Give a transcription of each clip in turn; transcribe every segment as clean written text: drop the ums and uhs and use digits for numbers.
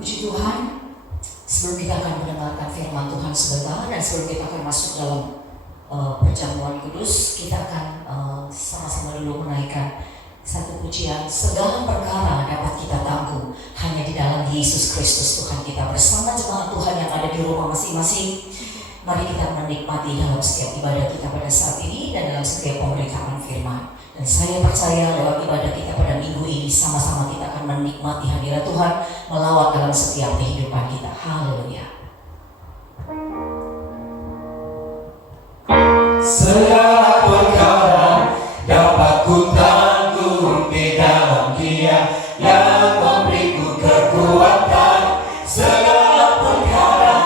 Puji Tuhan, sebelum kita akan mendengarkan firman Tuhan sebentar dan sebelum kita akan masuk dalam perjamuan kudus, kita akan sama-sama dulu menaikkan satu pujian. Segala perkara dapat kita tanggung hanya di dalam Yesus Kristus Tuhan kita. Bersama jemaat Tuhan yang ada di rumah masing-masing, mari kita menikmati dalam setiap ibadah kita pada saat ini dan dalam setiap pemberitaan firman. Dan saya percaya lewat ibadah kita pada minggu ini sama-sama kita akan menikmati hadirat Tuhan melawat dalam setiap kehidupan kita. Haleluya. Segala perkara dapat ku tanggung di dalam Dia yang memberiku kekuatan. Segala perkara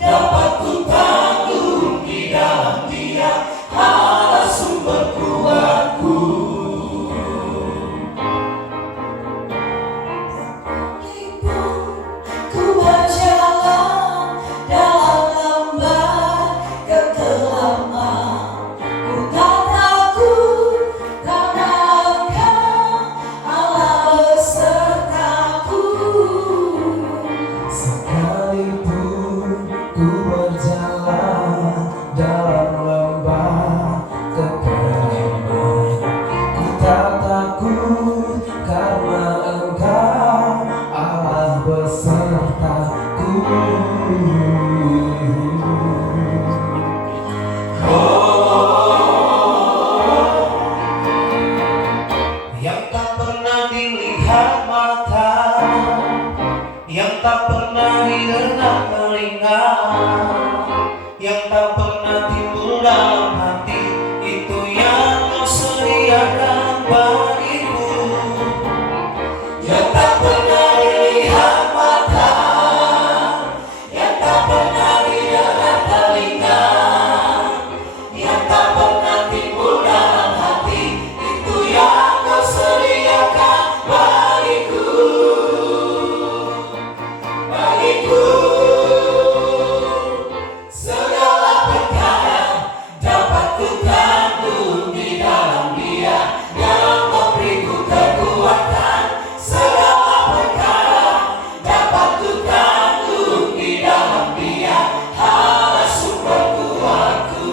dapat ku tanggung di dalam Dia, Allah sumber kuatku. Ku berjalan dalam lembah kegelapan, ku tak takut karena Engkau Allah besertaku. Sekalipun ku berjalan dalam lembah kekeringan, ku tak takut karena Engkau Allah besertaku. Yang tak pernah dilihat mata, yang tak pernah didengar telinga, yang tak pernah timbul dalam hati, itu yang Kau sediakan bagiku. Yang tak pernah dilihat mata, yang tak pernah didengar telinga, yang tak pernah timbul dalam hati, itu yang Kau sediakan bagiku. Segala perkara dapat ku tanggung di dalam Dia yang memberiku kekuatan. Segala perkara dapat ku tanggung di dalam Dia, Allah sumber kuatku.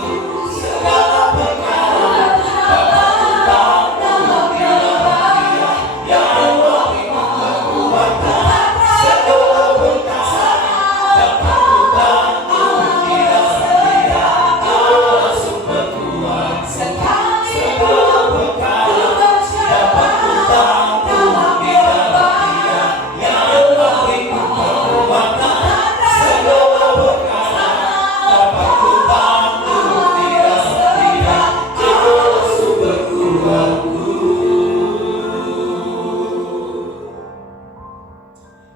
Segala perkara dapat ku tanggung di dalam Dia yang memberiku kekuatan. Segala perkara dapat ku tanggung di dalam Dia, Allah sumber kuat. Segala perkara dapat ku tanggung di dalam Dia yang memberiku kekuatan. Segala perkara dapat ku tanggung di dalam Dia, Allah sumber kuatku.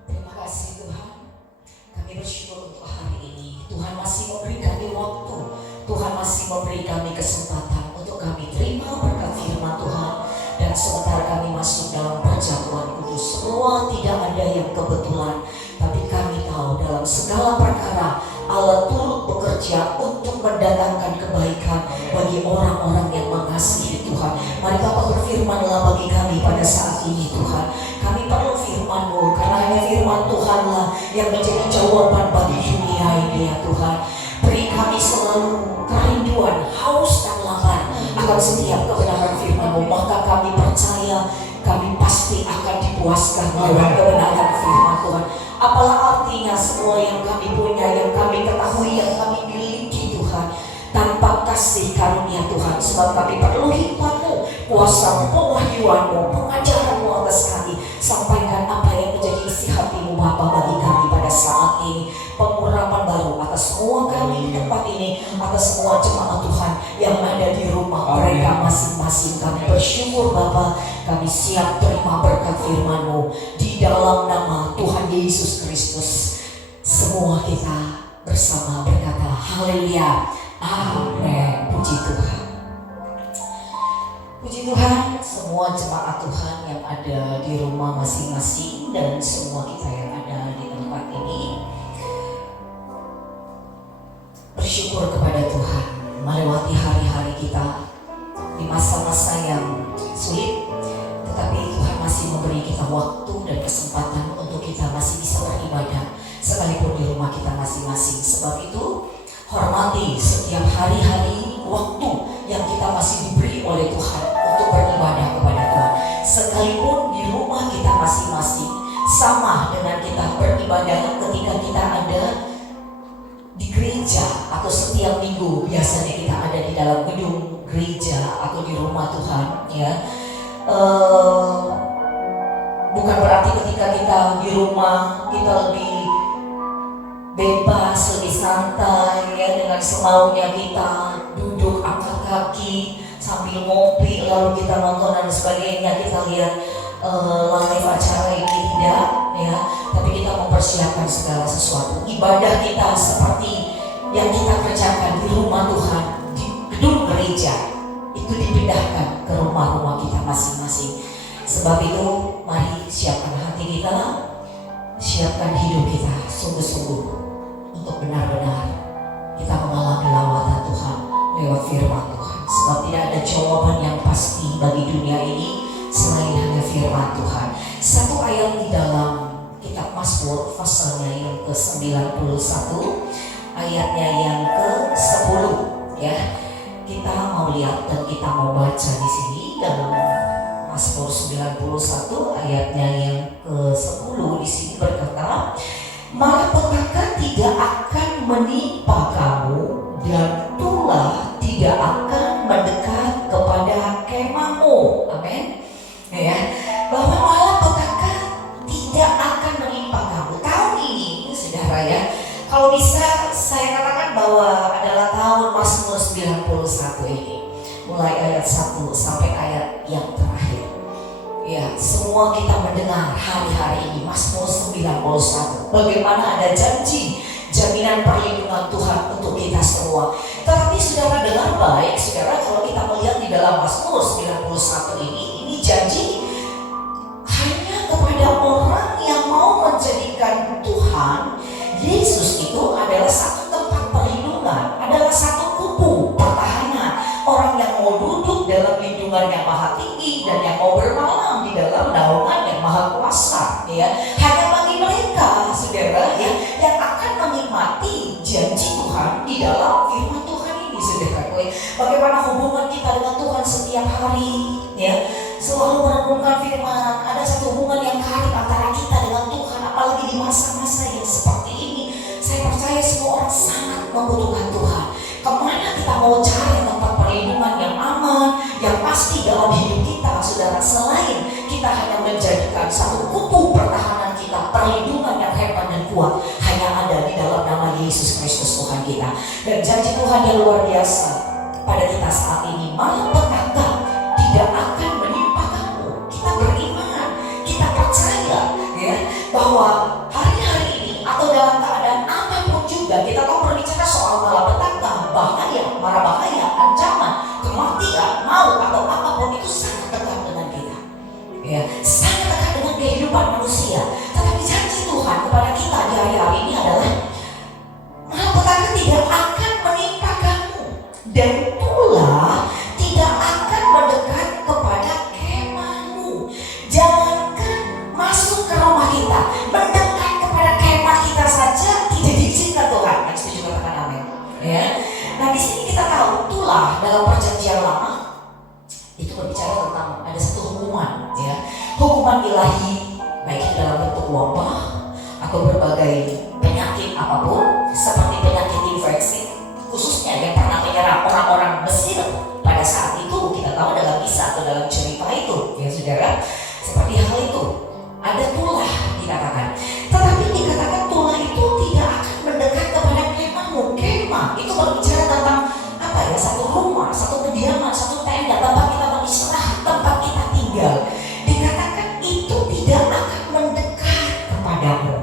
Terima kasih Tuhan. Kami bersyukur untuk hari ini. Tuhan masih memberi kami waktu. Tuhan masih memberi kami kesempatan untuk kami terima berkat firman Tuhan. Dan sebentar kami masuk dalam perjamuan kudus. Semua tidak ada yang kebetulan, tapi kami tahu dalam segala perkara Allah turut bekerja untuk mendatangkan kebaikan bagi orang-orang yang mengasihi Tuhan. Mari Bapak berfirmanlah bagi kami pada saat ini Tuhan. Kami perlu firman-Mu, karena hanya firman Tuhanlah yang menjadi jawaban bagi dunia ini ya Tuhan. Beri kami selalu kerinduan, haus dan lapar akan setiap kebenaran firman-Mu. Maka kami percaya kami pasti akan dipuaskan oleh kebenaran firman Tuhan. Apalah artinya semua yang kami punya, yang kami ketahui, yang kami miliki Tuhan, tanpa kasih karunia Tuhan. Sebab kami perlu hikmat-Mu, kuasa-Mu, pewahyuan-Mu, pengajaran-Mu atas kami. Sampaikan apa yang menjadi isi hati-Mu Bapa bagi kami pada saat ini. Pengurapan baru atas semua kami di tempat ini, atas semua jemaat Tuhan yang ada di rumah mereka masing-masing. Kami bersyukur Bapa, kami siap terima berkat firman-Mu di dalam nama Tuhan Yesus Kristus. Semua kita bersama berkata haleluya, amin. Puji Tuhan. Puji Tuhan, semua jemaat Tuhan yang ada di rumah masing-masing dan semua kita yang ada di tempat ini, bersyukur kepada Tuhan melewati hari-hari kita di masa-masa yang sulit, tetapi Tuhan masih memberi kita waktu dan kesempatan untuk kita masih bisa beribadah gedung gereja atau di rumah Tuhan, ya. Bukan berarti ketika kita di rumah kita lebih bebas, lebih santai, ya, dengan semaunya kita duduk angkat kaki sambil ngopi lalu kita nonton dan sebagainya, kita lihat live acara ini, tidak, ya. Tapi kita mempersiapkan segala sesuatu. Ibadah kita seperti yang kita kerjakan di rumah Tuhan, di gedung gereja, itu dipindahkan ke rumah-rumah kita masing-masing. Sebab itu mari siapkan hati kita, siapkan hidup kita sungguh-sungguh untuk benar-benar kita mengalami lawatan Tuhan lewat firman Tuhan. Sebab tidak ada jawaban yang pasti bagi dunia ini selain hanya firman Tuhan. Satu ayat di dalam kitab Mazmur pasalnya yang ke-91, ayatnya yang ke-10, ya. Kita mau lihat dan kita mau baca di sini dalam Mazmur 91 ayatnya yang ke-10. Di sini berkata, malapetaka tidak akan menimpa kamu dan tulah tidak akan mendekat kepada kemahmu. Amin. Ya, bahwa malapetaka tidak akan menimpa kamu. Tahun ini, saudara, ya, kalau bisa saya katakan bahwa adalah tahun Mazmur 91 ini, mulai ayat 1 sampai ayat yang terakhir. Ya, semua kita mendengar hari-hari ini Mazmur 91, bagaimana ada janji, jaminan perlindungan Tuhan untuk kita semua. Tetapi saudara dengar baik, saudara, kalau kita melihat di dalam Mazmur 91 ini janji hanya kepada orang yang mau menjadikan Tuhan Yesus itu adalah satu tempat perlindungan, adalah satu kubu pertahanan. Orang yang mau duduk dalam lindungan yang maha tinggi dan yang mau bermalam di dalam naungan yang maha kuasa, ya. Hanya bagi mereka, saudara, ya, yang akan menikmati janji Tuhan di dalam firman Tuhan ini, saudara. Bagaimana hubungan kita dengan Tuhan setiap hari, ya, selalu merenungkan firman. Ada satu hubungan yang karib antara kita dengan Tuhan, apalagi di masa-masa yang seperti ini. Saya percaya semua orang sangat membutuhkan Tuhan. Kemana kita mau cari tempat perlindungan yang aman, yang pasti dalam hidup kita, saudara, selain kita hanya menjadikan satu kubu pertahanan kita, perlindungan yang hebat dan kuat hanya ada di dalam nama Yesus Kristus Tuhan kita. Dan janji Tuhan yang luar biasa pada kita saat ini, malapetaka tidak akan menimpa kamu. Kita beriman, kita percaya, ya, bahwa hari-hari ini atau dalam keadaan apapun juga, kita tahu berbicara soal malapetaka, bahaya, mara bahaya, ancaman, kematian, maut atau apapun itu sangat dekat dengan kita, ya, sangat dekat dengan kehidupan manusia. Tetapi janji Tuhan kepada kita di hari-hari ini adalah malapetaka tidak akan menimpa kamu dan tulah tidak akan mendekat kepada kemahmu. Jangankan masuk ke rumah kita, mendekat kepada kemah kita saja tidak diizinkan Tuhan. Yang setuju katakan amin, ya. Nah, di sini kita tahu tulah dalam perjanjian lama itu berbicara tentang ada satu hukuman, ya, hukuman ilahi, baik itu dalam bentuk wabah atau berbagai penyakit apapun, seperti penyakit infeksi, khususnya yang pernah menyerang orang-orang Mesir pada saat itu. Kita tahu dalam kisah atau dalam cerita itu, ya, saudara, seperti hal itu ada tulah dikatakan. Tetapi dikatakan tulah itu tidak akan mendekat kepada kemahmu. Kemah itu berbicara tentang apa, ya, satu rumah, satu kediaman, satu tenda, tempat kita beristirahat, tempat kita tinggal. Dikatakan itu tidak akan mendekat kepadamu.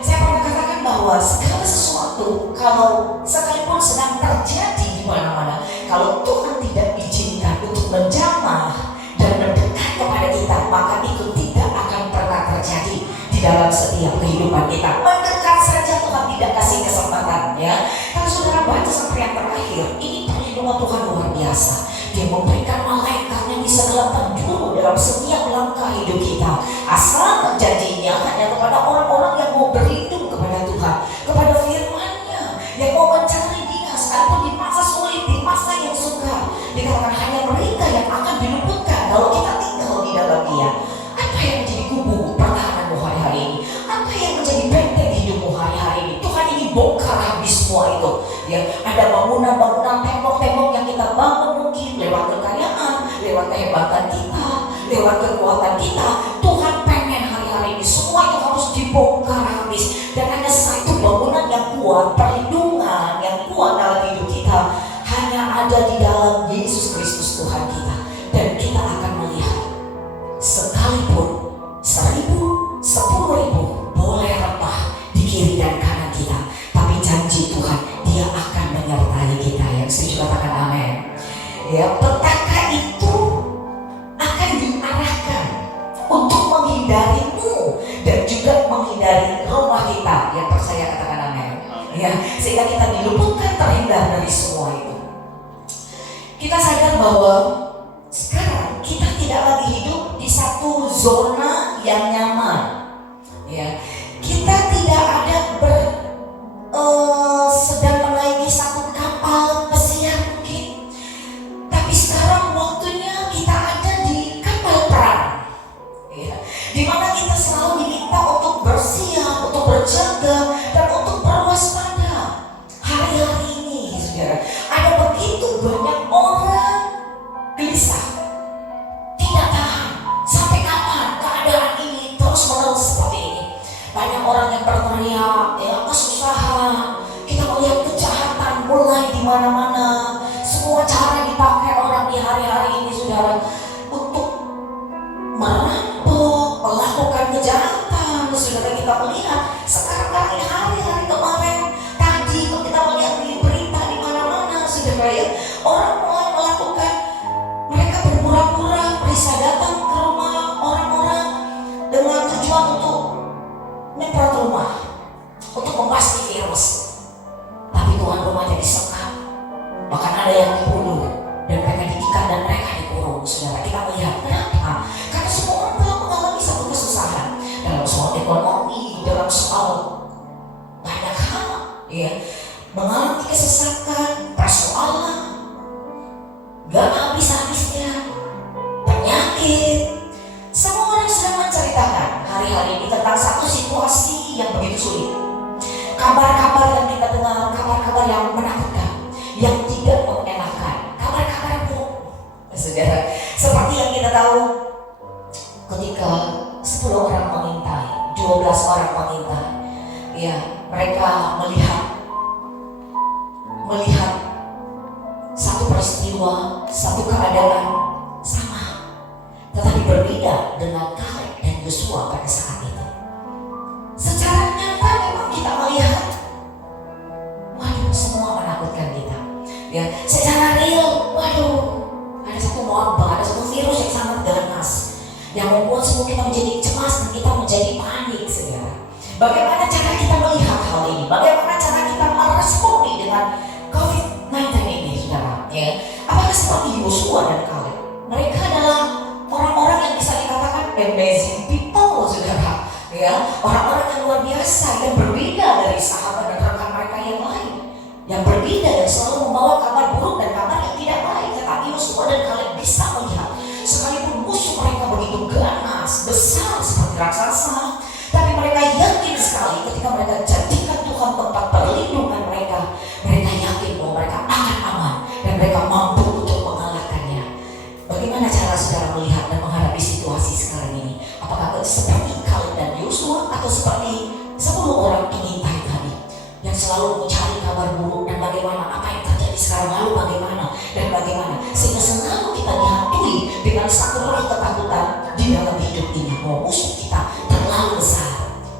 Saya pernah katakan bahwa segala sesuatu, kalau sekalipun sedang terjadi di mana-mana, kalau Tuhan tidak izinkan untuk menjamah dan mendekat kepada kita, maka itu tidak akan pernah terjadi di dalam setiap kehidupan kita. Mendekat saja Tuhan tidak kasih kesempatan, ya. Kalau saudara baca sampai yang terakhir, ini perlindungan Tuhan luar biasa. Dia memberikan malaikatnya di segala penjuru dalam setiap langkah hidup kita. Asal janjinya hanya kepada orang-orang yang mau berlindung kepada Tuhan, kepada firman-Nya, yang mau mencari Dia sekalipun di masa sulit, di masa yang sukar. Dikatakan hanya mereka yang akan diluputkan kalau kita tinggal di dalam Dia. Apa yang menjadi kubu pertahananmu hari-hari ini? Apa yang menjadi benteng hidupmu hari-hari ini? Tuhan ini bongkar habis semua itu, ya. Ada bangunan-bangunan, tembok-tembok yang kita bangun firman kekuatan kita. Tuhan pengen hari-hari ini semua itu harus dibongkar habis, dan hanya satu bangunan yang kuat, perlindungan yang kuat dalam hidup kita hanya ada di dalam Yesus Kristus Tuhan kita. Dan kita akan melihat sekalipun 1.000, 10.000 boleh rebah di kiri dan kanan kita, tapi janji Tuhan Dia akan menyertai kita. Yang setuju katakan amin. Ya, petaka itu akan diarahkan untuk menghindarimu dan juga menghindari rumah kita. Yang percaya katakan amin. Ya, sehingga kita diluputkan, terhindar dari semua itu. Kita sadar bahwa sekarang kita tidak lagi hidup di satu zona yang nyaman. Ya, kita tidak ada sedang menaiki satu kapal pesiar mungkin, tapi sekarang waktunya kita ada di kapal perang. Ya, di mana kita selalu diminta untuk bersiap, untuk berjaga, dan untuk berwaspada. Hari-hari ini, saudara, ada begitu banyak orang gelisah, tidak tahan. Sampai kapan keadaan ini terus-menerus seperti ini? Banyak orang yang berteriak, ya, kesusahan. Kita melihat kejahatan mulai di mana-mana. Semua cara dipakai orang di hari-hari ini, saudara, untuk merampok, melakukan kejahatan. Saudara, kita melihat sekarang hari-hari kemarin tadi kita melihat di berita di mana-mana, saudara, ya, orang mulai melakukan, mereka berpura-pura bisa datang ke rumah orang-orang dengan tujuan untuk nyemprot rumah, untuk membasmi virus. Tapi tuan rumahnya disekap, bahkan ada yang dibunuh dan mereka diikat dan mereka dikurung. Saudara, kita melihat kenapa? Karena semua orang telah mengalami satu kesusahan dalam soal ekonomi, dalam soal banyak hal, ya, mengalami kesesakan, persoalan, gak habis-habisnya, penyakit. Semua orang sedang menceritakan hari-hari ini tentang satu situasi yang begitu sulit. Kabar-kabar yang kita dengar, kabar-kabar yang menakutkan, yang tidak mengenakan, kabar-kabar buruk. Saudara, seperti yang kita tahu, ketika 10 orang mengintai, 12 orang mengintai, ya, mereka melihat satu peristiwa, satu keadaan sama, tetapi berbeda dengan Kaleb dan Yosua pada saat itu. Secara nyata memang kita melihat, waduh, semua menakutkan kita. Ya, secara real, waduh, ada satu wabah, ada satu virus yang sangat ganas, yang membuat semua kita menjadi cemas dan kita menjadi panik, saudara. Bagaimana cara kita melihat hal ini? Bagaimana cara kita meresponi dengan COVID-19 ini, saudara? Ya, apakah seperti Yosua dan Kaleb? Mereka adalah orang-orang yang bisa dikatakan amazing people, saudara. Ya, orang-orang yang luar biasa, yang berbeda dari sahabat dan rekan mereka yang lain, yang berbeda, yang selalu membawa kabar buruk dan kabar yang tidak baik. Tetapi Yosua dan Kaleb bisa melihat, sekalipun musuh mereka begitu ganas, besar seperti raksasa, tapi mereka yakin sekali ketika mereka jadikan Tuhan tempat perlindungan mereka. Mereka yakin bahwa mereka akan aman dan mereka mampu untuk mengalahkannya. Bagaimana cara saudara melihat dan menghadapi situasi sekarang ini? Apakah seperti Kaleb dan Yosua atau seperti 10 orang pengintai tadi yang selalu mencari kabar buruk dan bagaimana apa yang terjadi sekarang, lalu bagaimana, sehingga selalu kita dihantui dengan satu rasa ketakutan di dalam hidup ini bahwa musuh kita terlalu besar.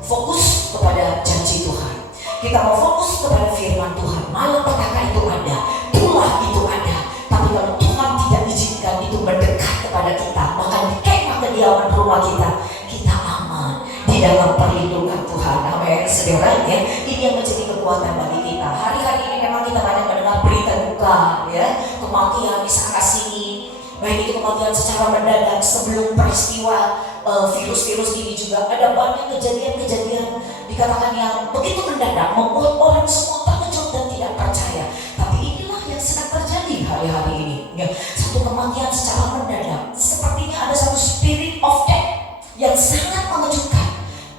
Fokus kepada janji Tuhan, kita mau fokus kepada firman Tuhan. Malam petaka itu ada, tulah itu ada, tapi kalau Tuhan tidak izinkan itu mendekat kepada kita, bahkan di kemah kediaman rumah kita aman di dalam perlindungan Tuhan. Amin, saudara, ya. Ini yang menjadi kekuatan bagi kita. Hari-hari ini memang kita banyak mendengar berita duka, ya, kematian di sana sini, baik itu kematian secara mendadak sebelum peristiwa virus-virus ini, juga ada banyak kejadian-kejadian dikatakan yang begitu mendadak membuat orang semua terkejut dan tidak percaya. Tapi inilah yang sedang terjadi hari-hari ini, ya. Satu kematian secara mendadak, sepertinya ada satu spirit of death yang sangat mengejutkan.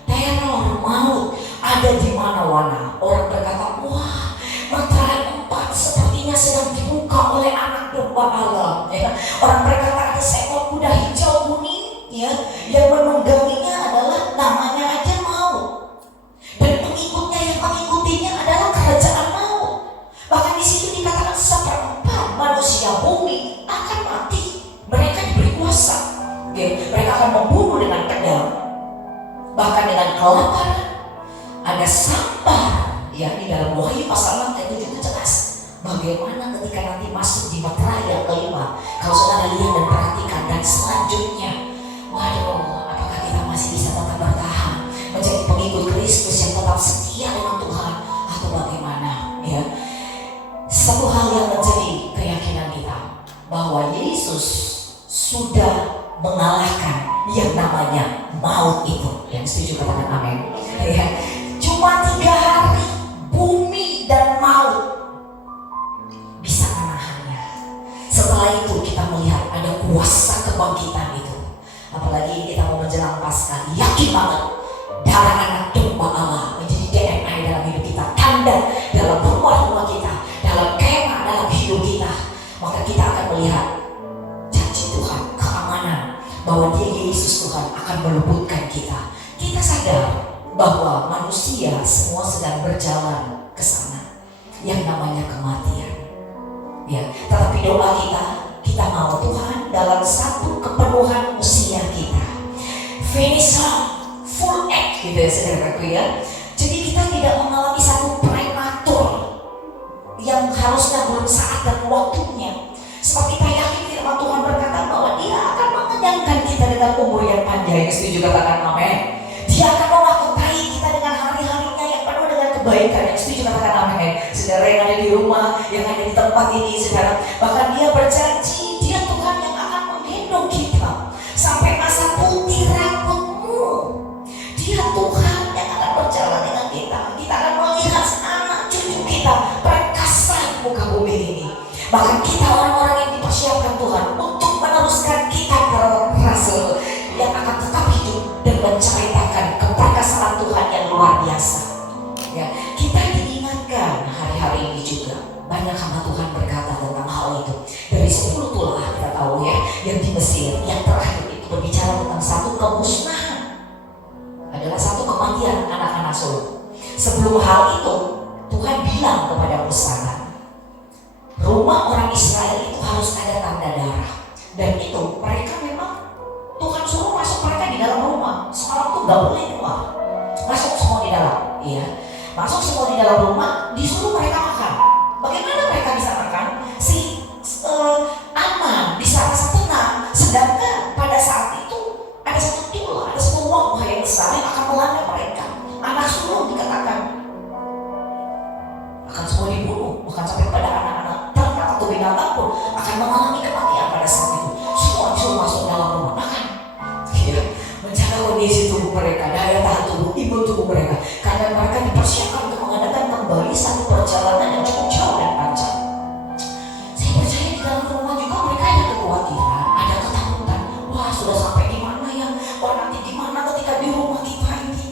Teror maut ada di mana-mana. Orang berkata, wah, Meterai 4 sepertinya sedang dibuka oleh anak domba Allah, ya. Orang berkata ada seekor kuda hijau kuning ya, yang menungganginya adalah namanya aja maut, dan pengikutnya yang mengikutinya adalah kerajaan maut. Bahkan di situ dikatakan seperempat manusia bumi akan mati. Mereka diberi kuasa, ya. Mereka akan membunuh dengan pedang, bahkan dengan kelaparan. Ada sampah, ya, di dalam Wahyu pasal 6 ayat 7 itu jelas bagaimana ketika nanti masuk di meterai yang kelima. Kalau saudara lihat dan perhatikan, dan selanjutnya, waduh, apakah kita masih bisa tetap bertahan menjadi pengikut Kristus yang tetap setia dengan Tuhan, atau bagaimana, ya? Satu hal yang menjadi keyakinan kita, bahwa Yesus sudah mengalahkan yang namanya maut itu. Yang setuju katakan amin, ya. Cuma 3 hari bumi dan maut bisa menahannya. Setelah itu kita melihat ada kuasa kebangkitan itu. Apalagi kita mau menjelang Paskah, yakin banget darah anak domba Allah menjadi DNA dalam hidup kita, tanda dalam rumah-rumah kita, dalam kemah dalam hidup kita. Maka kita akan melihat janji Tuhan, keamanan, bahwa Dia Yesus Tuhan akan meluputkan kita. Kita sadar bahwa manusia semua sedang berjalan ke sana yang namanya kematian, ya. Tetapi doa kita mau Tuhan dalam satu kepenuhan usia kita, finish line, full act, gitu ya saudaraku, ya. Jadi kita tidak mengalami satu prematur yang harusnya belum saat dan waktunya. Sebab kita yakin firman Tuhan berkata bahwa Dia akan mengenyangkan kita dengan umur yang panjang. Setuju katakan amin. Dia akan memahkotai kita dengan hari-harinya yang penuh dengan kebaikan. Yang setuju katakan amin. Saudara yang ada di rumah, yang ada di tempat ini, saudara, bahkan Dia berjanji, Dia Tuhan yang akan menggendong kita sampai masa putih rambutmu. Dia Tuhan yang akan berjalan dengan kita. Kita akan melihat anak cucu kita perkasa di muka bumi ini. Bahkan kita orang-orang yang dipersiapkan Tuhan untuk meneruskan kitab para rasul yang akan tetap hidup dan menceritakan keperkasaan Tuhan yang luar biasa, ya. Kita diingatkan hari-hari ini juga, banyak hamba Tuhan berkata tentang hal itu. Dari 10 tulah kita tahu, ya, yang di Mesir, yang terakhir itu berbicara tentang satu kemusnahan, adalah satu kematian anak-anak sulung. Sebelum hal itu Tuhan bilang kepada Musa, rumah orang Israel itu harus ada tanda darah. Dan itu mereka memang Tuhan suruh masuk mereka di dalam rumah. Seorang tuh gak boleh keluar, masuk semua di dalam, ya. Masuk semua di dalam rumah, disuruh mereka makan. Bagaimana mereka bisa makan? Aman, bisa rasa tenang. Sedangkan pada saat itu ada satu tulah, ada satu wabah yang besar yang akan melanda mereka. Anak sulung dikatakan akan semua dibunuh, bukan sampai kepada anak-anak ternak atau binatang pun akan mengalami kematian pada saat itu. Semua disuruh masuk dalam rumah makan, ya, menjaga kondisi tubuh mereka, daya tahan tubuh, imun tubuh mereka, karena mereka dipersiapkan untuk mengadakan kembali satu perjalanan yang cukup jauh dan panjang. Saya percaya di dalam rumah juga mereka ada kekhawatiran, ada ketakutan. Wah, sudah sampai di mana ya? Wah, nanti gimana ketika di rumah kita ini?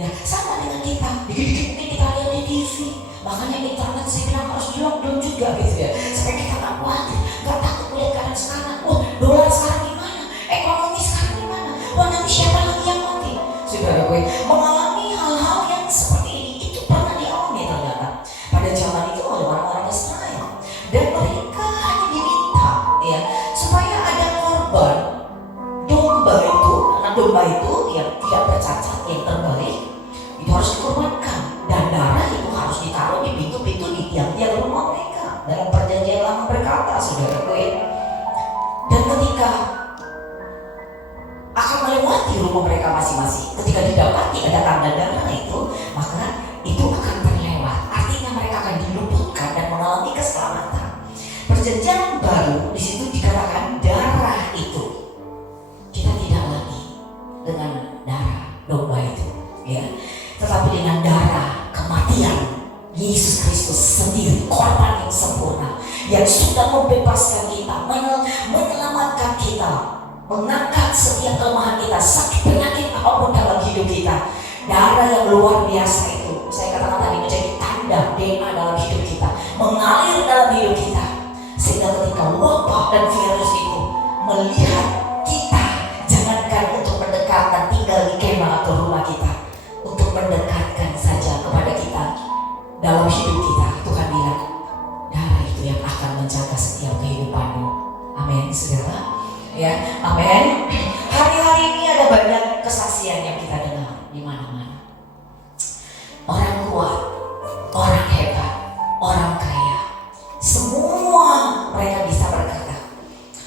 Ya, sama dengan kita. Dikit-dikit mungkin kita lihat di TV. Makanya internet saya bilang harus di lockdown juga, gitu ya. Supaya kita nggak khawatir, nggak takut melihat keadaan sekarang. Wah, dolar sekarang gimana? Ekonomi sekarang gimana? Wah, nanti siapa lagi yang mati? Saudara gue mengalami hal-hal yang seperti ini, itu pernah dialami ternyata pada zaman itu oleh orang-orang Israel. Dan mereka hanya diminta, ya, supaya ada korban domba itu, anak domba itu yang tidak bercacat, yang terbaik, itu harus dikorbankan. Dan darah itu harus ditaruh di pintu-pintu di tiang-tiang rumah mereka. Dalam perjanjian lama berkata, saudara gue, dan ketika akan melewati rumah mereka masing-masing, ketika didapati ada tanda darah itu, maka itu akan terlewat. Artinya mereka akan diluputkan dan mengalami keselamatan. Perjanjian baru di situ dikatakan darah itu kita tidak lagi dengan darah domba itu, ya, tetapi dengan darah kematian Yesus Kristus sendiri, korban yang sempurna yang sudah membebaskan kita, menyelamatkan kita, mengangkat setiap kelemahan kita, sakit penyakit apapun dalam hidup kita. Darah yang luar biasa itu, saya katakan tadi, menjadi tanda DNA dalam hidup kita, mengalir dalam hidup kita, sehingga ketika wabah dan virus itu melihat kita, jangankan Amin, saudara. Ya, amin. Hari-hari ini ada banyak kesaksian yang kita dengar di mana-mana. Orang kuat, orang hebat, orang kaya, semua mereka bisa berkata,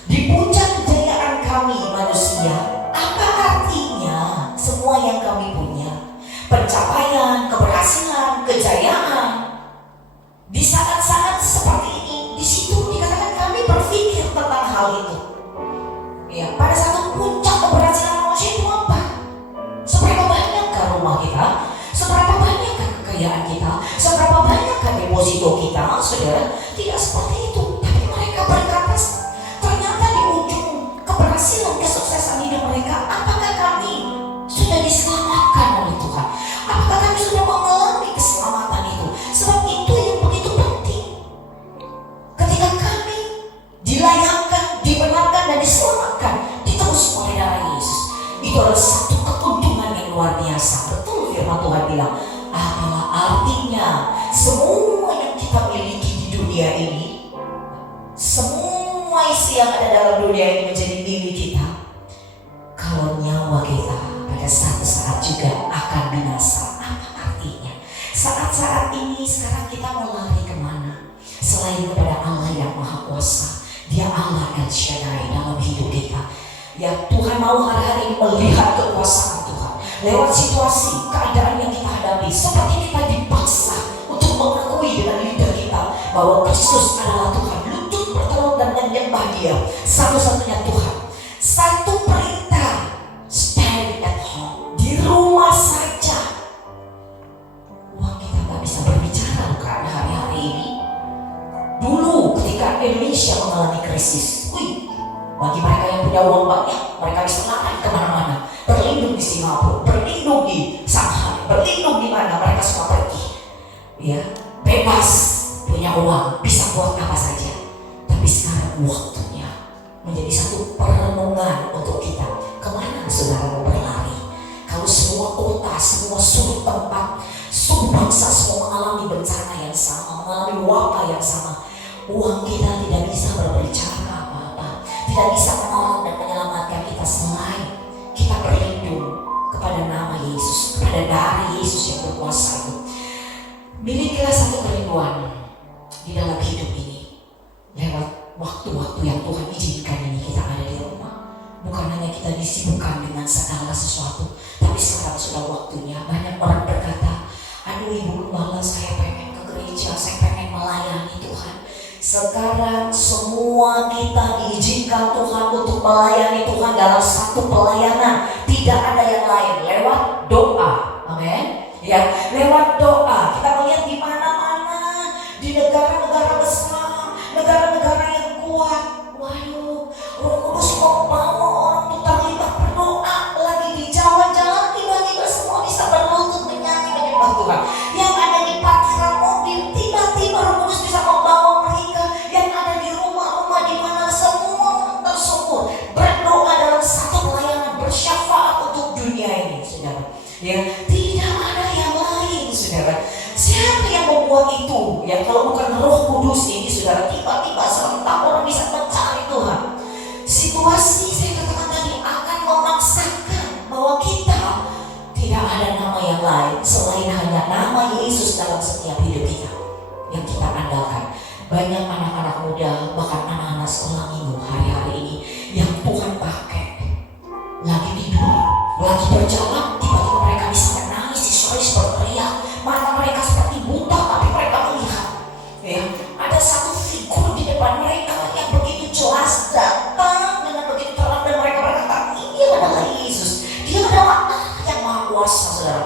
di puncak kejayaan kami manusia, apa artinya semua yang kami punya, pencapaian, keberhasilan, kejayaan. Di saat-saat seperti ini, di situ dikatakan kami berpikir tentang hal itu. Ya, pada satu puncak keberhasilan manusia itu apa? Seberapa banyakkah rumah kita? Seberapa banyakkah kekayaan kita? Seberapa banyakkah deposito kita? Saudara, tidak seperti itu. Tapi mereka berkata, ternyata di ujung keberhasilan, kesuksesan hidup mereka, apakah kami sudah diselamatkan oleh Tuhan? Apakah kami sudah mengalami keselamatan itu? Sebab itu yang begitu penting. Ketika kami dilayangkan, dibenarkan dan diselamatkan, ditebus oleh darah Yesus, itu adalah satu keuntungan yang luar biasa. Betul firman Tuhan bilang, apalah artinya semua yang kita miliki di dunia ini, semua isi yang ada dalam dunia ini menjadi milik kita, kalau nyawa kita pada satu saat juga akan binasa. Apa artinya? Saat-saat ini sekarang kita mau lari kemana? Selain kepada Allah yang Maha Kuasa, Dia Allah El Shaddai dalam hidup kita. Ya, Tuhan mau hari-hari ini melihat kekuasaan Tuhan lewat situasi, keadaan yang kita hadapi. Seperti kita dipaksa untuk mengakui dengan lidah kita bahwa Kristus adalah Tuhan, lutut bertelur dan menyembah Dia, satu-satunya Tuhan. Satu perintah, stay at home, di rumah saja. Uang kita tak bisa berbicara bukan hari-hari ini. Dulu ketika Indonesia mengalami krisis, bagi mereka yang punya uang banyak, mereka bisa lari kemana-mana, berlindung di Singapura, berlindung di Shanghai, berlindung di mana, mereka semua pergi. Ya, bebas, punya uang, bisa buat apa saja. Tapi sekarang waktunya menjadi satu perenungan untuk kita. Kemana saudara mau berlari? Kalau semua kota, semua sudut tempat, suku bangsa semua mengalami bencana yang sama, mengalami wabah yang sama, uang kita tidak bisa berbicara apa-apa, tidak bisa menolong dan menyelamatkan kita selain kita berlindung kepada nama Yesus, kepada darah Yesus yang berkuasa itu. Milikilah satu kerinduan di dalam hidup ini. Lewat waktu-waktu yang Tuhan izinkan ini kita ada di rumah, bukan hanya kita disibukkan dengan segala sesuatu, tapi sekarang sudah waktunya. Banyak orang berkata, aduh Ibu Gembala, saya pengen ke gereja, saya pengen melayani Tuhan. Sekarang semua kita diizinkan Tuhan untuk melayani Tuhan dalam satu pelayanan. Tidak ada yang lain, lewat doa. Amin. Ya, lewat doa. Kita melihat di mana-mana, di negara-negara besar, negara-negara yang kuat. Waduh, Roh Kudus mau bawa orang untuk terlibat berdoa. Lagi di jalan-jalan, tiba-tiba semua bisa berlutut menyanyi menyembah Tuhan. Yang ada di parkiran mobil, tiba-tiba Roh Kudus bisa membawa mereka. Yang ada di rumah-rumah di mana semua orang tersungkur berdoa dalam satu pelayanan, bersyafaat untuk dunia ini, saudara. Ya, tidak ada yang lain, saudara. Siapa yang membuat itu? Ya, kalau bukan Roh Kudus ini, saudara, tiba-tiba serentak orang bisa mencari Tuhan. Situasi saya katakan tadi akan memaksakan bahwa kita tidak ada nama yang lain selain hanya nama Yesus dalam setiap hidup kita yang kita andalkan. Banyak anak-anak muda, bahkan anak-anak sekolah minggu hari-hari ini yang Tuhan pakai lagi tidur, lagi berjalan, tiba-tiba mereka bisa menangis, histeris, berteriak, mata mereka seperti buta tapi mereka melihat. Ya, ada satu figur di depan mereka yang begitu jelas datang dengan begitu terang dan mereka berkata, ini adalah Yesus, Dia adalah Allah yang Maha Kuasa, saudara.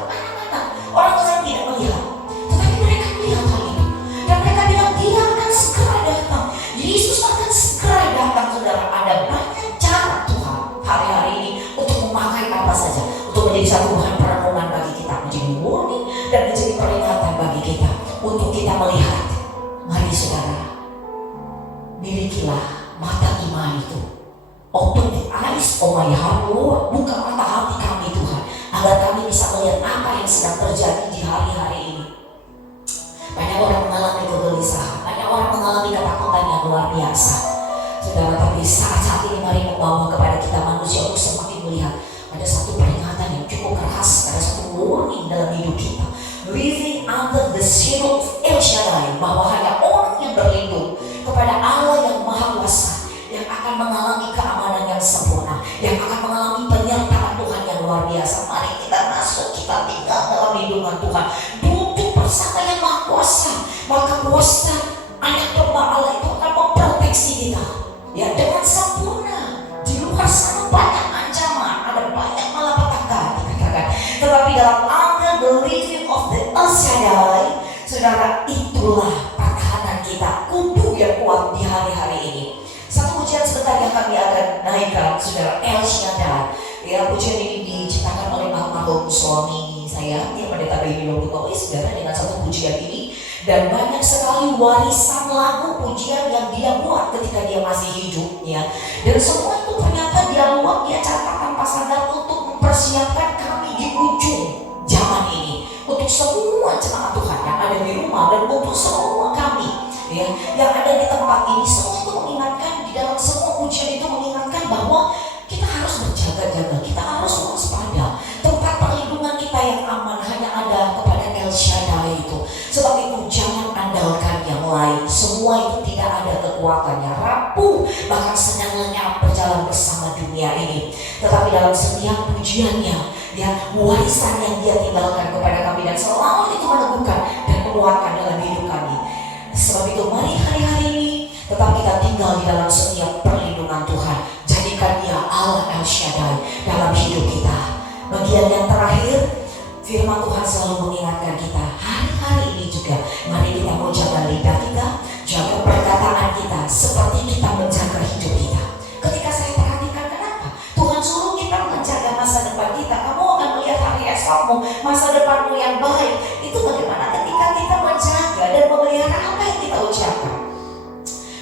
Orang lain tidak melihat, tetapi mereka melihat hal itu dan mereka bilang Dia akan segera datang. Yesus akan segera datang, saudara. Ada banyak cara Tuhan hari-hari ini untuk memakai apa saja untuk menjadi satu bahan perenungan bagi kita, menjadi warning dan menjadi peringatan bagi kita untuk kita melihat. Mari saudara, milikilah mata iman itu. Open the eyes of my heart, Lord. Buka mata hati kami Tuhan, agar kami bisa melihat apa yang sedang terjadi di hari-hari ini. Banyak orang mengalami kegelisahan, banyak orang mengalami ketakutan yang luar biasa, saudara. Tapi saat membawa kepada kita manusia untuk semakin melihat ada satu peringatan yang cukup keras, ada satu warning dalam hidup kita. Living under the shadow of El Shaddai, bahwa hanya orang yang berlindung kepada Allah yang Maha Kuasa yang akan mengalami keamanan yang sempurna, yang akan mengalami penyertaan Tuhan yang luar biasa. Mari kita masuk, kita tinggal dalam lindungan Tuhan, duduk bersama yang Maha Kuasa. Maka kuasa anak domba Allah itu akan memproteksi kita, ya, dengan sempurna. Di luar sana banyak ancaman, ada banyak malapetaka dikatakan, tetapi dalam under the living of the El Shaddai, saudara, itulah pertahanan kita, kubu yang kuat di hari-hari ini. Satu pujian sebentar yang kami akan naikkan, saudara, El Shaddai. Ya, pujian ini diciptakan oleh almarhum suami saya, yang pendeta Baby Lobukawi, saudara, dengan satu pujian ini. Dan banyak sekali warisan lagu pujian yang dia buat ketika dia masih hidup, ya. Dan semua itu ternyata dia buat, dia catat tanpa sadar untuk mempersiapkan kami di ujung zaman ini, untuk semua jemaat Tuhan yang ada di rumah, dan untuk semua kami, ya, yang ada di tempat ini. Semua itu mengingatkan, di dalam semua pujian itu mengingatkan bahwa kita harus berjaga-jaga, kita harus waspada. Tempat perlindungan kita yang aman hanya ada kepada El Shaddai itu. Sebab itu jangan andalkan yang lain. Semua itu tidak ada kekuatannya, rapuh, bahkan sedang lenyap berjalan bersama dunia ini. Tetapi dalam setiap pujiannya, ya, warisan yang dia tinggalkan kepada kami, dan selalu itu meneguhkan dan menguatkan dalam hidup kami. Sebab itu mari hari-hari ini tetap kita tinggal di dalam setiap perlindungan Tuhan. Jadikan dia Allah El Shaddai dalam hidup kita. Bagian yang terakhir, firman Tuhan selalu mengingatkan kita hari-hari ini juga. Mari kita mau jaga lidah kita, jaga perkataan kita, seperti kita menjaga hidup kita. Ketika saya perhatikan, kenapa Tuhan suruh kita menjaga masa depan kita? Kamu akan melihat hari esokmu, masa depanmu yang baik. Itu bagaimana ketika kita menjaga dan memelihara apa yang kita ucapkan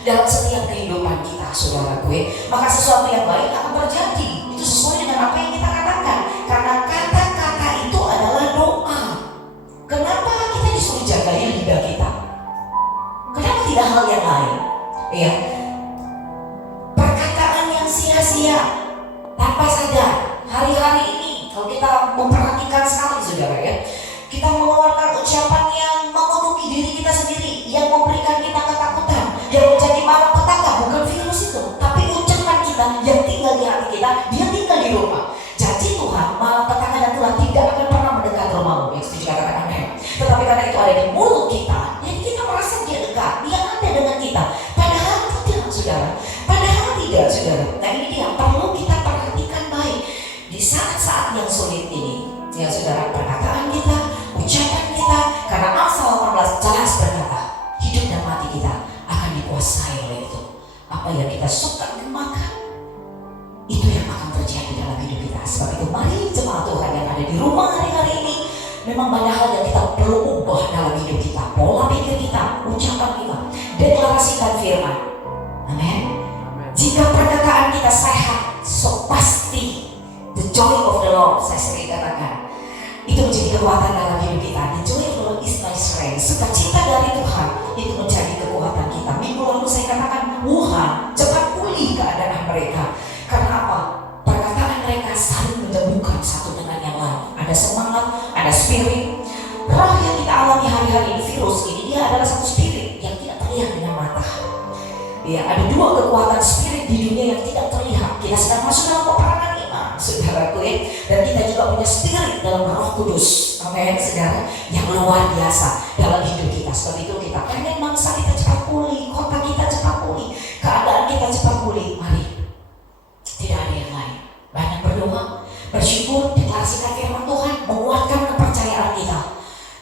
dalam setiap kehidupan kita, saudara gue. Maka sesuatu yang baik akan terjadi. Itu sesuai dengan apa yang kita katakan. Karena kata-kata itu adalah doa. Kenapa kita disuruh jagain lidah kita? Kenapa tidak hal yang lain? Ya, perkataan yang sia-sia tanpa sadar. Hari-hari ini kalau kita memperhatikan sekali, saudara, ya, kita mengeluarkan ucapan yang mengutuki diri kita sendiri, yang memberikan kita ketakutan, yang menjadi malapetaka. Bukan virus itu, tapi ucapan kita yang tinggal di hati kita, dia tinggal di rumah. Janji Tuhan, malapetaka dan Tuhan tidak akan pernah mendekat rumahmu. Yang setuju katakan amin. Tetapi karena itu ada di mulut kita, jadi kita merasa dia dekat, dia ada dengan kita. Padahal tidak, saudara. Padahal tidak, saudara. Nah, ini dia perlu kita perhatikan baik di saat-saat yang sulit ini, ya, saudara. Perkataan kita, ucapan kita, karena Amsal 18 jelas berkata, hidup dan mati kita akan dikuasai oleh itu. Apa yang kita suka makan, itu yang akan terjadi dalam hidup kita. Sebab itu mari jemaat Tuhan yang ada di rumah hari-hari ini, memang banyak hal yang kita perlu ubah dalam hidup kita, pola pikir kita, ucapan kita, deklarasikan firman. Amin. Jika perkataan kita sehat, so pasti the joy of the Lord, saya sering katakan, itu menjadi kekuatan dalam hidup kita. The joy of the Lord is my strength. Sukacita dari Tuhan itu menjadi kekuatan kita. Minggu lalu saya katakan, Wuhan cepat pulih keadaan mereka. Karena apa? Perkataan mereka saling menyembuhkan satu dengan yang lain. Ada semangat, ada spirit. Roh yang kita alami hari-hari ini, virus ini, dia adalah satu spirit yang tidak terlihat dengan mata. Ya, ada dua kekuatan spirit di dunia yang tidak terlihat. Kita sedang masuk dalam peperangan iman, saudaraku, ya. Dan kita juga punya spirit dalam Roh Kudus, amin, saudara, yang luar biasa dalam hidup kita. Sebab itu kita pengen bangsa kita cepat pulih, kota kita cepat pulih, keadaan kita cepat pulih. Mari, tidak ada yang lain. Banyak berdoa, bersyukur, deklarasikan firman Tuhan, menguatkan kepercayaan kita.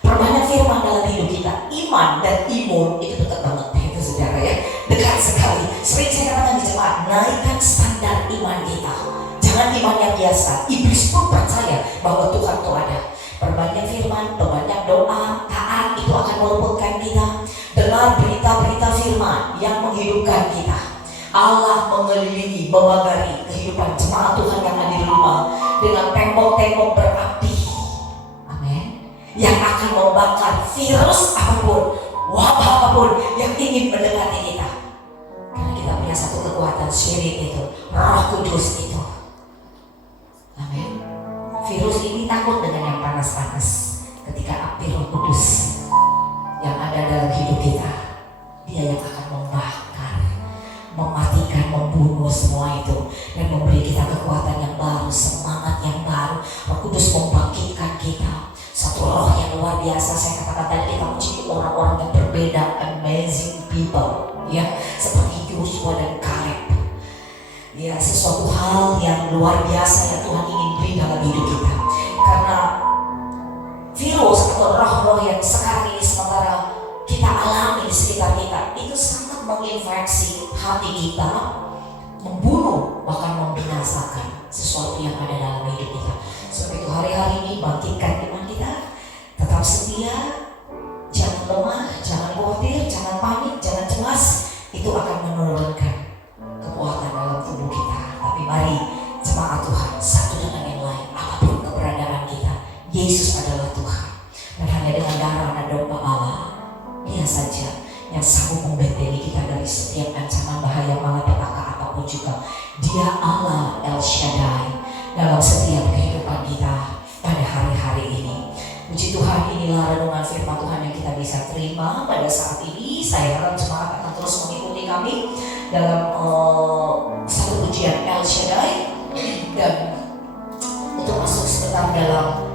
Perbanyak firman dalam hidup kita. Iman dan imun itu dekat banget, itu saudara, ya. Dekat sekali. Sering saya katakan di jemaat, naikkan standar iman kita. Jangan iman yang biasa. Iblis pun percaya bahwa Tuhan itu ada. Perbanyak firman, perbanyak doa, taat, itu akan meluputkan kita. Dengar berita-berita firman yang menghidupkan kita. Allah mengelilingi, memagari kehidupan jemaat Tuhan yang ada di rumah dengan tembok-tembok berapi, amin, yang akan membakar virus apapun, wabah apapun yang ingin mendekati kita. Karena kita punya satu kekuatan spirit, itu Roh Kudus itu. Amin. Virus ini takut dengan yang panas-panas. Ketika api Roh Kudus yang ada dalam hidup kita, Dia yang akan membakar, mematikan, membunuh semua itu, dan memberi kita kekuatan yang baru, semangat yang baru. Roh Kudus membangkitkan kita, satu roh yang luar biasa. Saya katakan tadi, kita menjadi orang-orang yang berbeda, amazing people, ya, seperti Yosua dan Kaleb. Ya, sesuatu hal yang luar biasa yang Tuhan ingin beri dalam hidup kita. Karena virus atau roh-roh yang sekarang ini sementara kita alami di sekitar kita, itu sangat menginfeksi hati kita, membunuh, bahkan membinasakan sesuatu yang ada dalam hidup kita. Sebab itu hari-hari ini bangkitkan iman kita, tetap setia, jangan lemah, jangan khawatir, jangan panik, jangan cemas. Itu akan menurunkan kekuatan dalam tubuh kita. Tapi mari jemaat Tuhan, satu dengan yang lain, apapun keberadaan kita, Yesus adalah Tuhan. Dan hanya dengan darah dan domba Allah, Dia saja yang sanggup membenteli kita dari setiap ancaman bahaya malapetaka apapun juga. Dia Allah El Shaddai dalam setiap kehidupan kita pada hari-hari ini. Puji Tuhan, inilah renungan firman Tuhan yang kita bisa terima pada saat ini. Saya harap jemaat akan terus mengikuti kami dalam satu pujian El Shaddai, dan untuk masuk sebentar dalam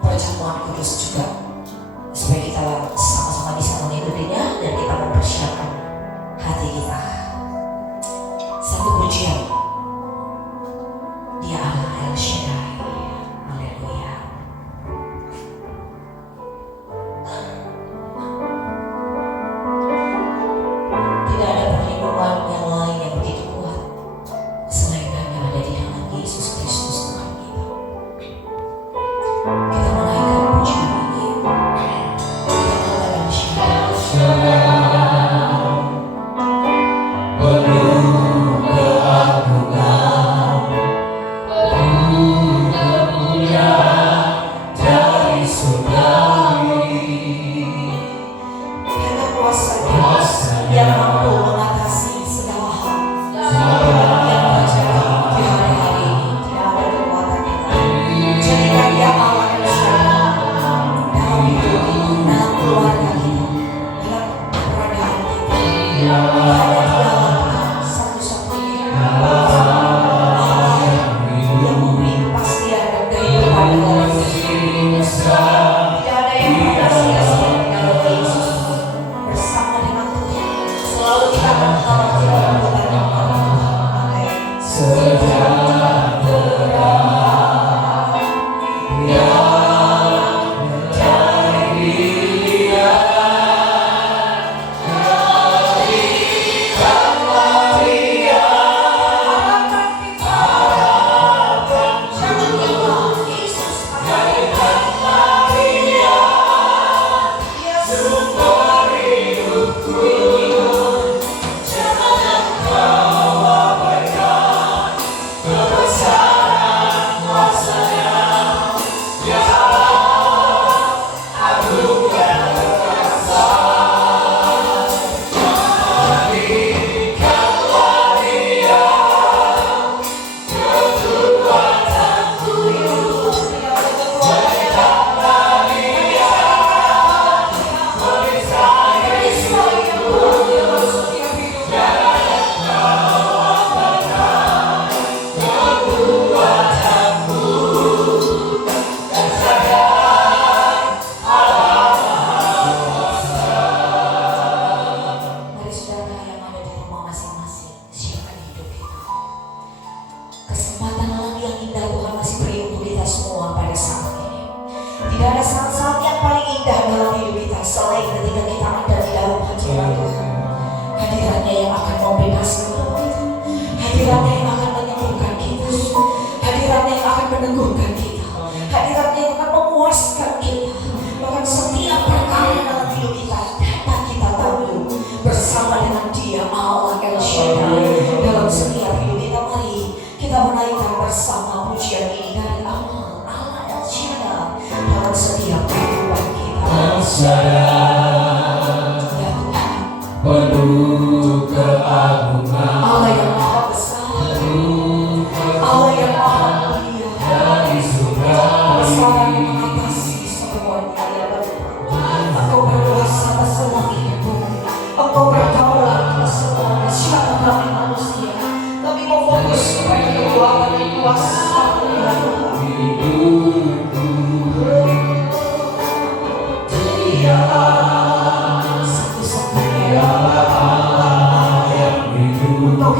perjamuan kudus juga, supaya kita sama-sama bisa mengikutinya dan kita mempersiapkan hati kita. Satu pujian, Dia Allah El Shaddai. Haleluya. Tidak ada perlindungan yang lain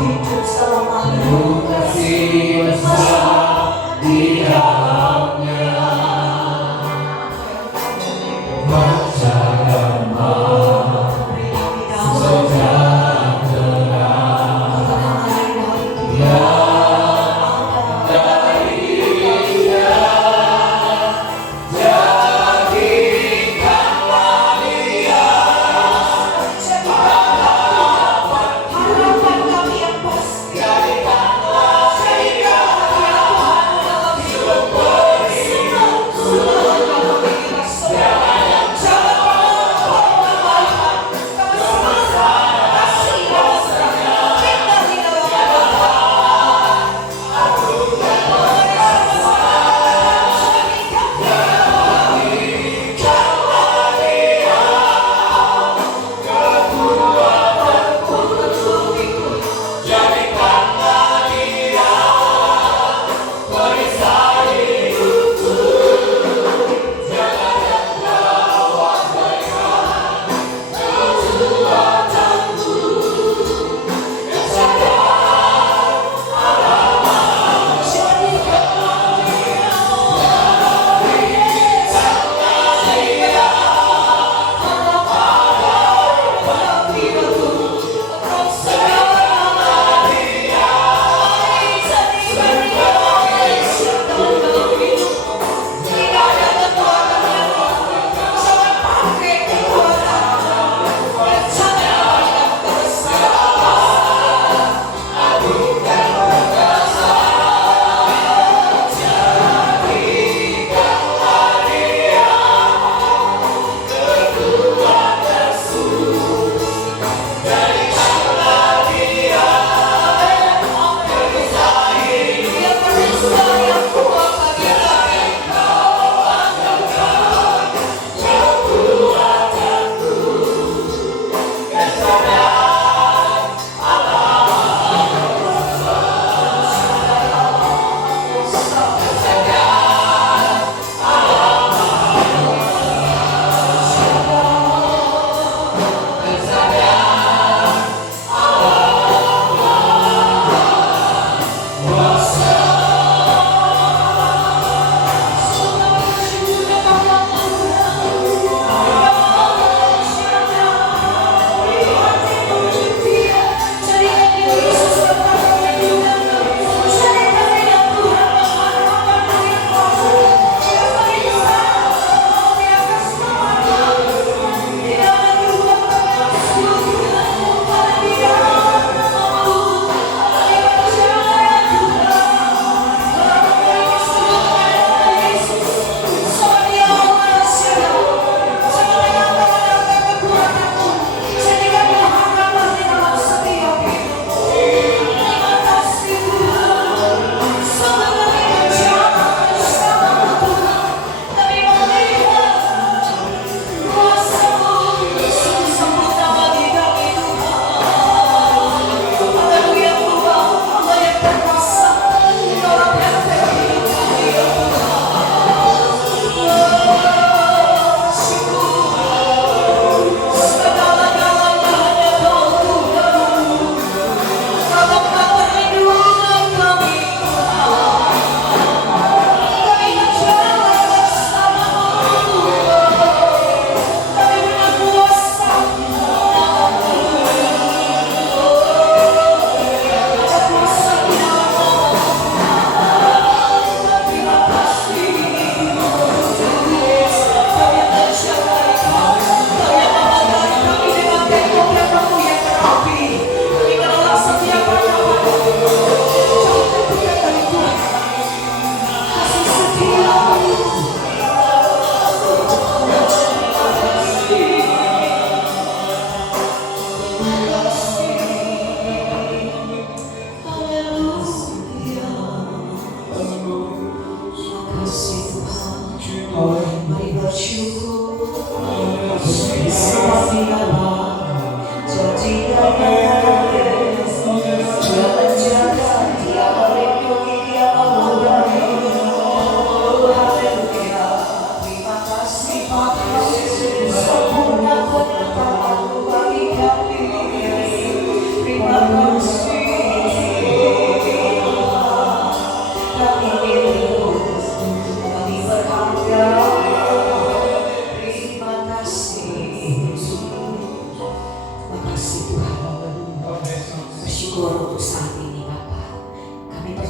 hidup selamanya. Penuh kasih besar di dalamnya. Baca damai sejahtera yang dari Dia. Jadikanlah Dia harapan kami yang pasti. jadikanlah Dia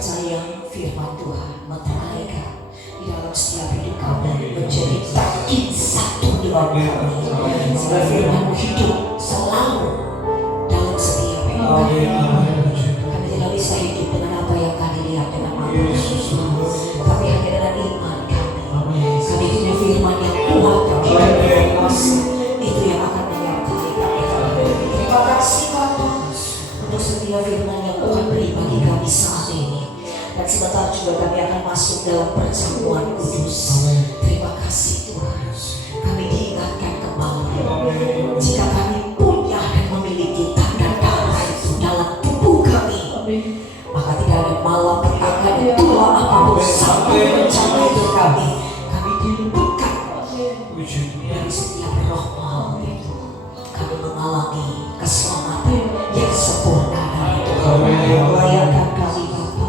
percaya firman Tuhan meteraikan di dalam setiap hidup kami, menjadi daging satu dengan kami. Sehingga firman hidup selalu dalam setiap hidup kami. Kami tidak bisa hidup dengan apa yang kami lihat dengan mata kami, tapi hanya dengan iman kami. Kami punya firman yang kuat dan hidup yang kuasa, itu yang akan menyertai kami. Terima kasih Bapa untuk setiap firman yang Tuhan beri bagi kami saat ini. Dan sebentar juga kami akan masuk dalam perjamuan kudus. Terima kasih Tuhan. Kami diingatkan kembali, jika kami punya dan memiliki tanda darah itu dalam tubuh kami, maka tidak ada malapetaka dan tulah apapun sampai mencapai hidup kami. Kami diluputkan dari setiap roh maut itu. Kami mengalami keselamatan yang sempurna dari Tuhan. Layakan kami Bapa,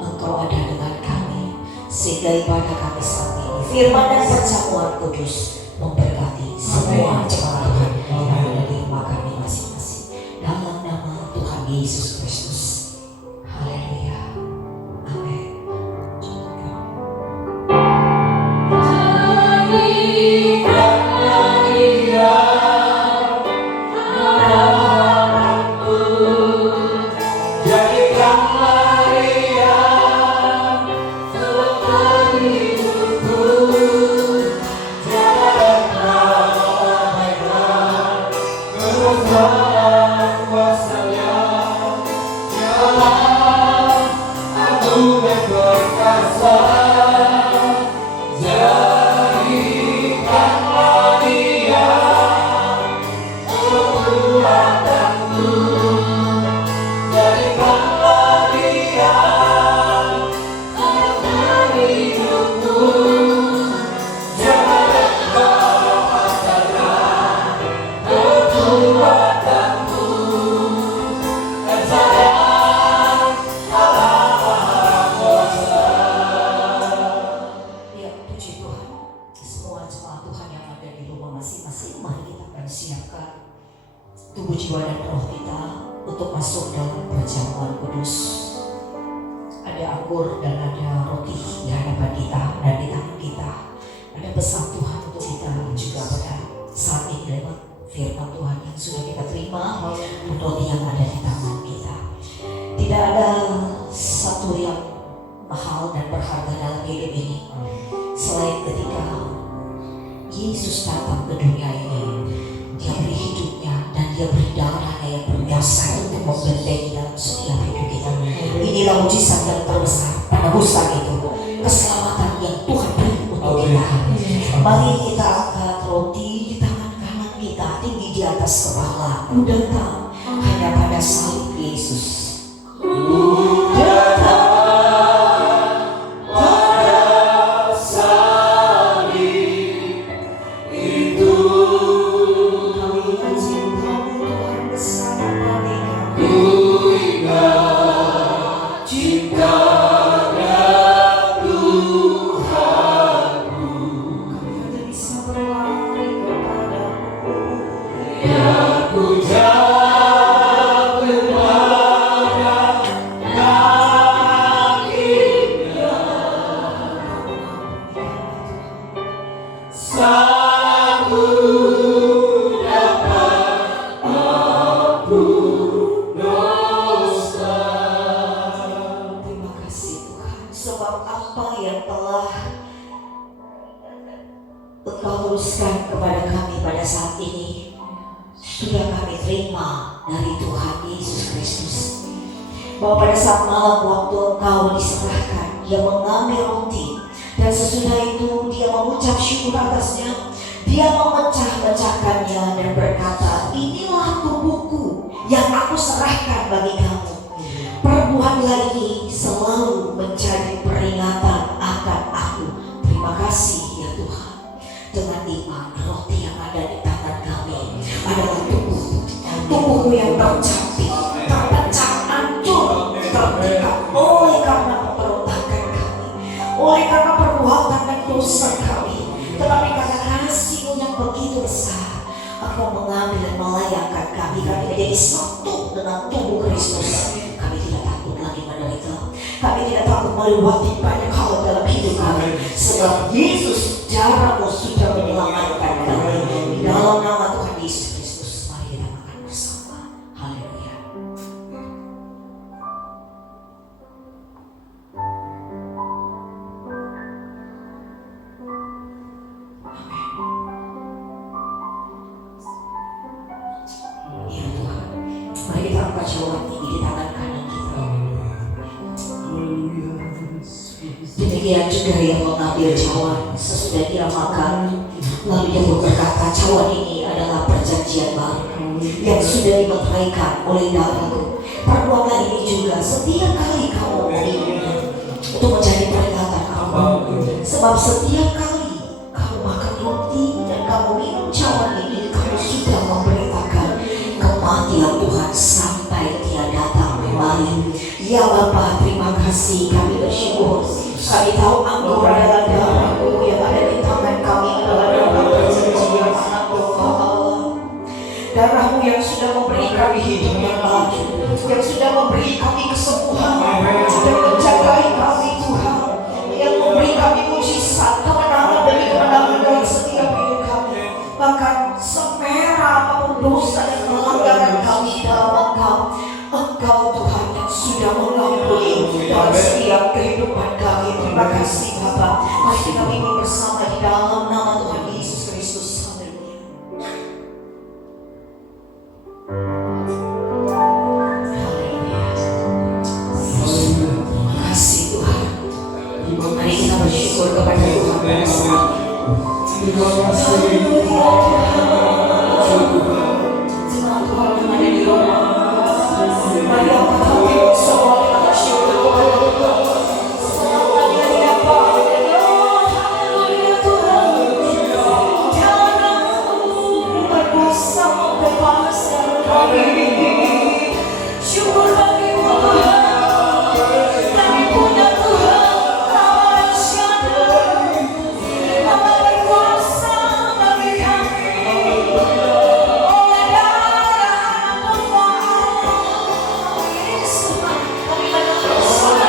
Engkau ada dengan kami, sehingga ibadah kami saat ini, firman dan perjamuan kudus memberkati semua jemaat Tuhan yang ada di rumah kami masing-masing. Dalam nama Tuhan Yesus Kristus. Haleluya. Amin. Tubuh, jiwa, dan roh kita untuk masuk dalam perjamuan kudus. Ada anggur dan ada roti di hadapan kita dan di tangan kita. Ada pesan Tuhan untuk kita juga pada saat ini lewat firman Tuhan yang sudah kita terima, roti yang ada di tangan kita. Tidak ada satu yang mahal dan berharga dalam hidup ini selain ketika Yesus datang ke dunia ini. Dia beri hidupnya dan dia beri darahnya yang berjasa untuk membentengi dalam setiap hidup kita. Inilah mujizat yang terbesar, penebusan itu, keselamatan yang Tuhan beri untuk kita. Mari kita angkat roti di tangan kanan kita, tinggi di atas kepala. Ku datang hanya pada salib Yesus. Ku datang pada salib itu. Engkau teruskan kepada kami pada saat ini sudah kami terima dari Tuhan Yesus Kristus, bahwa pada saat malam waktu Engkau diserahkan, Dia mengambil roti dan sesudah itu Dia mengucap syukur atasnya. Dia memecah-mecahkannya dan berkata, inilah tubuhku yang aku serahkan bagi kamu. Perbuatlah ini selalu menjadi peringatan akan aku. Terima kasih ya Tuhan. Dengan iman, roti yang ada di tangan kami adalah tubuhmu yang tercapit, terpecah, hancur, terpikat oleh karena pemberontakan kami, oleh karena perbuatan dan dosa kami. Tetapi karena kasih-Mu yang begitu besar, Engkau mengambil dan melayangkan kami menjadi satu dengan tubuh Kristus. Kami tidak takut lagi menderita melewati banyak hal dalam hidup kami. Sebab Yesus darahmu sudah menyelamatkan kami. Di dalam nama Tuhan Yesus Kristus, mari kita makan bersama. Haleluya. Ya Tuhan, mari kita angkat jawab tinggi di tangan kanan kita. Demikian juga yang mengambil cawan sesudah dia makan, lalu dia berkata, cawan ini adalah perjanjian baru yang sudah dimeteraikan oleh darahku. Perbuatlah ini juga setiap kali kamu meminumnya untuk menjadi peringatan aku. Sebab setiap kali kamu makan roti dan kamu minum cawan ini, kamu sudah memberitakan kematian Tuhan sampai dia datang kembali. Ya Bapa, terima kasih, kami bersyukur. Kami tahu Engkau adalah darah-Mu yang ada di tangan kami, adalah darah perjanjian anak domba Allah. Darah-Mu yang sudah memberi kami hidup yang baru, yang sudah memberi kami kesembuhan, yang menjagai kami Tuhan, yang memberi kami mujizat, kemenangan demi kemenangan dalam setiap hidup kami. Bahkan semerah apapun dosa dan pelanggaran kami dalam Engkau Tuhan yang sudah mengampuni dalam setiap kehidupan kami. Terima kasih Bapa. Mari kita minum bersama di dalam nama Tuhan Yesus Kristus. Haleluya. Haleluya. Terima kasih Tuhan. Mari kita bersyukur kepada Tuhan bersama. Haleluya Tuhan. Jemaat Tuhan yang ada di rumah, mari angkat hatimu semua kita bersyukur kepada Tuhan. Syukur bagimu Tuhan, kami punya Tuhan, Allah yang syahdu, Allah berkuasa bagi kami. Oleh darah Tuhan Yesus, kami akan bersama.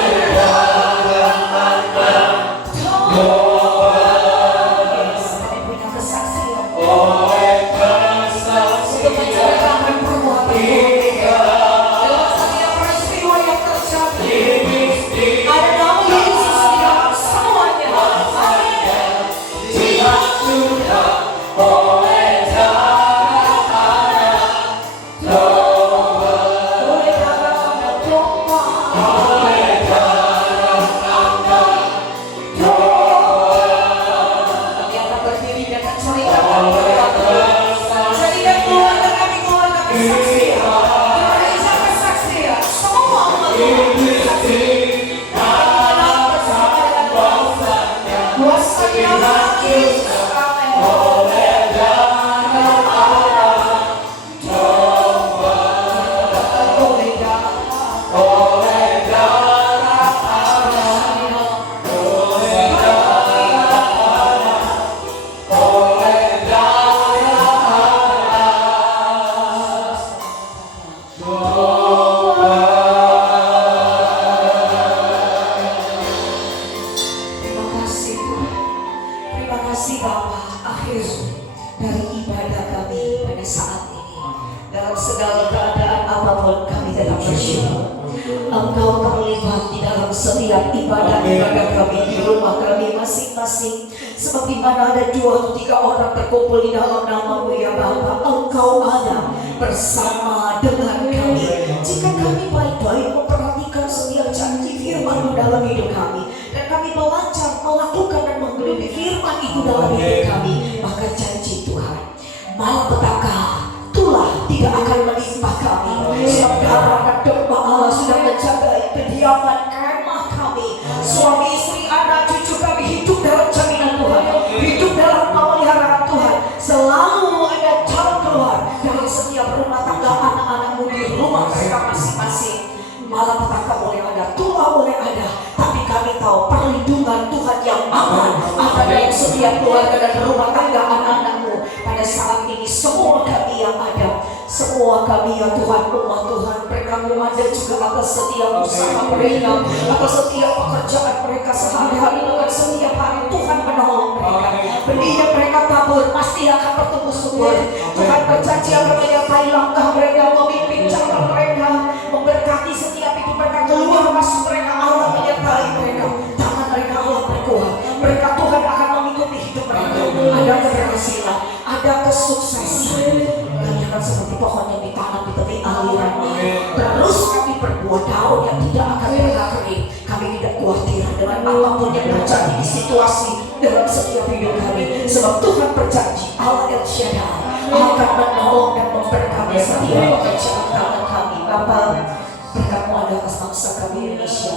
Kami punya kesaksian untuk menceritakan perbuatan dalam setiap peristiwa yang terjadi. Ada nama Yesus di dalam semuanya. Amin. Dia sudah oleh darah domba, kami akan berdiri dan menceritakan perbuatan. Jadikan keluarga kami keluarga kesaksian, gereja kesaksian, semua umat Tuhan kesaksian. Kami bersama dengan kuasa-Nya Yesus. Amin. Terima kasih Tuhan. Terima kasih Bapa. Akhir dari ibadah kami pada saat ini, dalam segala keadaan apapun kami tetap bersyukur. Engkau terlibat di dalam setiap ibadah kami di rumah kami masing-masing. Sebab di mana ada 2 atau 3 orang terkumpul di dalam nama-Mu ya Bapa, Engkau ada bersama dengan kami. Jika kami baik-baik memperhatikan setiap janji firman-Mu dalam hidup kami, dan kami belajar melakukan dan menggeluti firman itu dalam hidup kami, maka janji Tuhan, malapetaka tulah tidak akan menimpa kami. Sebab darah domba Allah sudah menjaga kediaman kemah kami. Suami istri, anak cucu kami hidup dalam jaminan Tuhan, hidup dalam pemeliharaan Tuhan. Selalu ada jalan keluar dalam setiap rumah tangga anak-anakmu di rumah mereka masing-masing. Malapetaka boleh ada, tulah boleh ada, tapi kami tahu perlindungan Tuhan yang aman ada dalam setiap keluarga dan rumah tangga anak-anakmu. Pada saat ini semua kami yang ada, semua semua kami ya Tuhan, rumah Tuhan, mereka ada juga atas setiap usaha mereka, atas setiap pekerjaan mereka sehari-hari dengan setiap hari Tuhan menolong mereka. Benih yang mereka tabur pasti akan bertumbuh subur. Tuhan berjanji akan menyertai langkah mereka, memimpin jalan mereka, memberkati setiap itu mereka keluar masuk mereka. Allah menyertai mereka, tangan mereka Allah berkuat. Mereka Tuhan akan mengikuti hidup mereka. Ada keberhasilan, ada kesuksesan. Kami akan seperti pohon yang ditanam di tepi aliran. Terus kami berbuah daun yang tidak akan pernah kering. Kami tidak khawatir dengan apapun yang terjadi di situasi dalam setiap hidup kami. Sebab Tuhan berjanji, Allah El Shaddai akan menolong dan memberkati setiap pekerjaan tangan kami. Bapa, berkat-Mu ada atas bangsa kami Indonesia.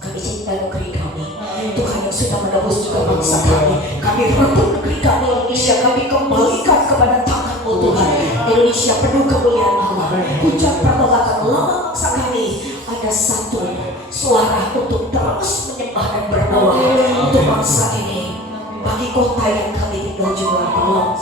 Kami cinta negeri kami. Tuhan yang sudah menebus juga bangsa kami. Kami rebut negeri kami Indonesia. Kami kembalikan kepada tangan-Mu Tuhan. Indonesia penuh kemuliaan Allah. Hujan pertolongan lama bangsa kami. Ada satu suara untuk terus menyembah dan berdoa untuk bangsa ini. Bagi kota yang kami tinggal juga tolong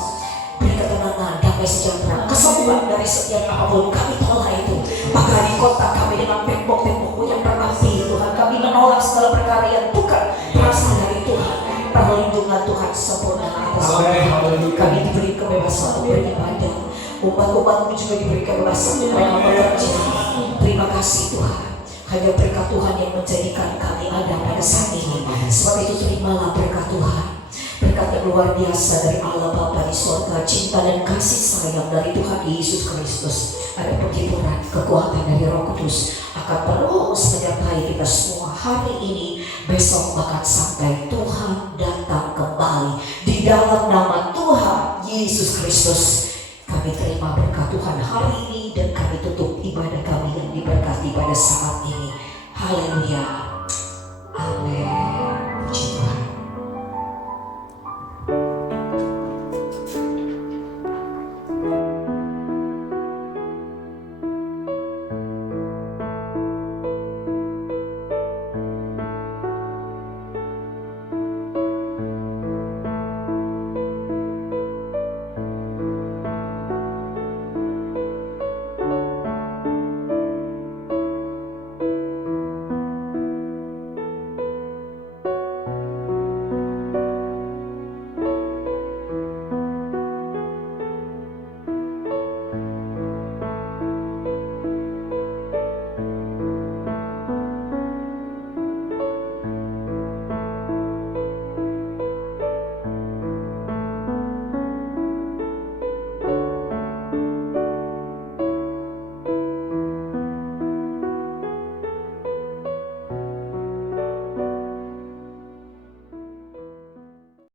beri ketenangan, damai sejahtera, kesembuhan dari setiap apapun. Kami tolak itu. Pagari kota kami dengan tembok-tembok yang berapi Tuhan. Kami menolak segala perkara yang bukan berasal dari Tuhan. Perlindungan Tuhan sempurna atas kami. Kami diberi kebebasan untuk beribadah. Umat-umat-Mu juga diberi kebebasan untuk mereka bekerja. Terima kasih Tuhan. Hanya berkat Tuhan yang menjadikan kami ada pada saat ini. Sebab itu terimalah berkat Tuhan. Berkat yang luar biasa dari Allah Bapa di surga, cinta dan kasih sayang dari Tuhan Yesus Kristus, ada penghiburan, kekuatan dari Roh Kudus akan terus menyertai kita semua hari ini, besok bahkan sampai Tuhan datang kembali. Di dalam nama Tuhan Yesus Kristus, kami terima berkat Tuhan hari ini dan kami tutup ibadah kami yang diberkati pada saat ini. Haleluya. Amin.